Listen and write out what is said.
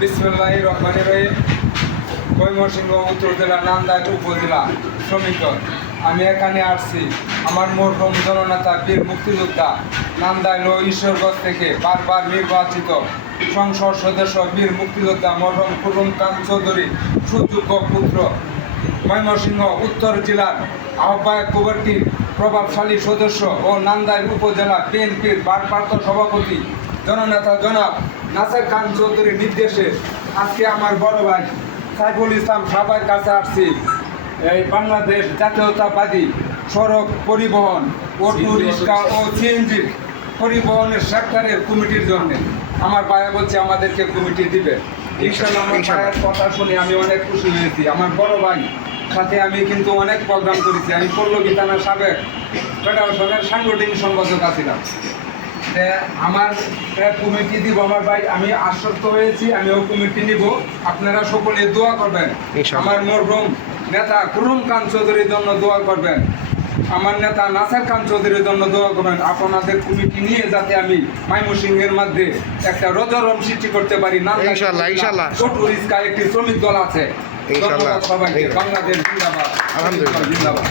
বিসমিল্লাহির রহমানির রহিম। ময়মনসিংহ উত্তর জেলা নান্দাইল উপজেলা শ্রমিক দল। আমি এখানে আসছি আমার মরহুম জননেতা বীর মুক্তিযোদ্ধা নান্দাইল ও ঈশ্বরগঞ্জ থেকে বারবার নির্বাচিত সংসদ সদস্য বীর মুক্তিযোদ্ধা মরহুম খুররম চৌধুরী সুযোগ্য পুত্র, ময়মনসিংহ উত্তর জেলার আহ্বায়ক কমিটির প্রভাবশালী সদস্য ও নান্দাইল উপজেলা বিএনপির ভারপ্রাপ্ত সভাপতি জননেতা জনাব নাসের খান চৌধুরীর নির্দেশে আজকে আমার বড় ভাই সাইফুল ইসলাম সবার কাছে আসছি এই বাংলাদেশ জাতীয়তাবাদী সড়ক পরিবহন, অটো রিক্সা ও সিএনজি পরিবহনের সেক্টরের কমিটির জন্য। আমার ভাইয়া বলছে আমাদেরকে কমিটি দিবে। ইনশাআল্লাহ আমার ভাইয়ের কথা শুনে আমি অনেক খুশি হয়েছি। আমার বড় ভাই সাথে আমি কিন্তু অনেক প্রোগ্রাম করেছি। আমি পল্লবী থানার সাবেক ফেডারেশনের সাংগঠনিক সম্পাদক ছিলাম। আমার কমিটি দিব আমার ভাই, আমি আশ্বস্ত হয়েছি আমিও কমিটি নিব। আপনারা সকলে দোয়া করবেন, আমার মরহুম নেতা খুররম খান চৌধুরীর জন্য দোয়া করবেন, আমার নেতা নাসের খান চৌধুরীর জন্য দোয়া করবেন। আপনাদের কমিটি নিয়ে যাতে আমি ময়মনসিংহের মধ্যে একটা রজরম সৃষ্টি করতে পারি। ছোট রিক্সা একটি শ্রমিক দল আছে। সবাইকে বাংলাদেশ জিন্দাবাদ, আলহামদুলিল্লাহ জিন্দাবাদ।